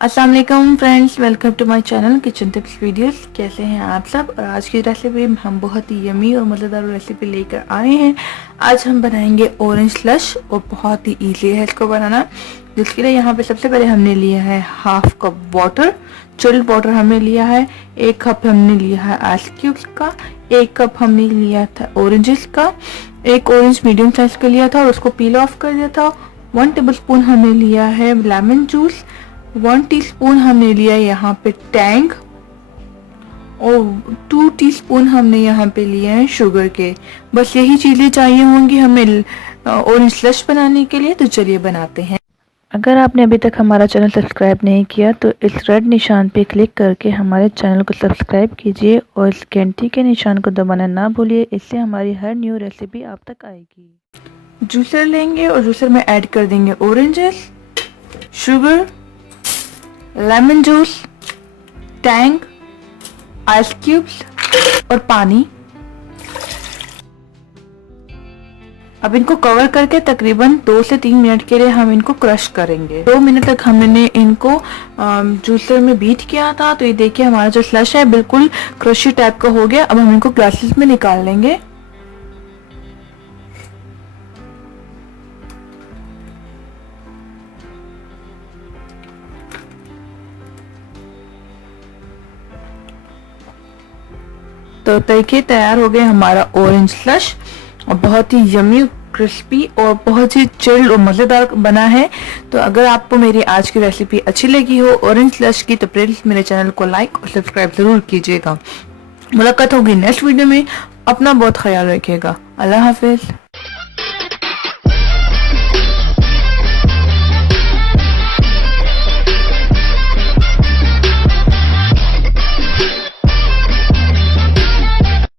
अस्सलाम वालेकुम friends, welcome to my channel kitchen tips videos. कैसे हैं आप सब। और आज की रेसिपी हम बहुत ही यमी और मज़ेदार रेसिपी लेकर आए हैं। आज हम बनाएंगे ऑरेंज स्लश और बहुत ही इजी है इसको बनाना। जिसके लिए यहाँ पे सबसे पहले हमने लिया है half cup water, chilled water हमने लिया है। 1 कप हमने लिया है आइस क्यूब्स का। 1 कप हमने लिया था ऑरेंजेस का। 1 ऑरेंज मीडियम साइज का लिया था और उसको पील ऑफ कर दिया था। 1 टेबलस्पून हमने लिया है लेमन जूस। 1 टीस्पून हमने लिया यहाँ पे टैंग और 2 टीस्पून हमने यहाँ पे लिए हैं शुगर के। बस यही चीजें चाहिए होंगी हमें ऑरेंज स्लश बनाने के लिए। तो चलिए बनाते हैं। अगर आपने अभी तक हमारा चैनल सब्सक्राइब नहीं किया तो इस रेड निशान पे क्लिक करके हमारे चैनल को सब्सक्राइब कीजिए और इस घंटी के निशान को दबाना ना भूलिए। इससे हमारी हर न्यू रेसिपी आप तक आएगी। जूसर लेंगे और जूसर में ऐड कर देंगे oranges, sugar, lemon juice, Tang, ice cubes और पानी। अब इनको कवर करके तकरीबन 2 से 3 मिनट के लिए हम इनको क्रश करेंगे। 2 मिनट तक हमने इनको जूसर में बीट किया था। तो ये देखिए हमारा जो स्लश है बिल्कुल क्रशी टाइप का हो गया। अब हम इनको ग्लासेस में निकाल लेंगे। तो देखिए तैयार हो गया हमारा ऑरेंज स्लश और बहुत ही यमी, क्रिस्पी और बहुत ही चिल्ड और मज़ेदार बना है। तो अगर आपको मेरी आज की रेसिपी अच्छी लगी हो ऑरेंज स्लश की तो प्लीज मेरे चैनल को लाइक और सब्सक्राइब जरूर कीजिएगा। मुलाकात होगी नेक्स्ट वीडियो में। अपना बहुत ख्याल रखिएगा। अल्लाह हाफिज।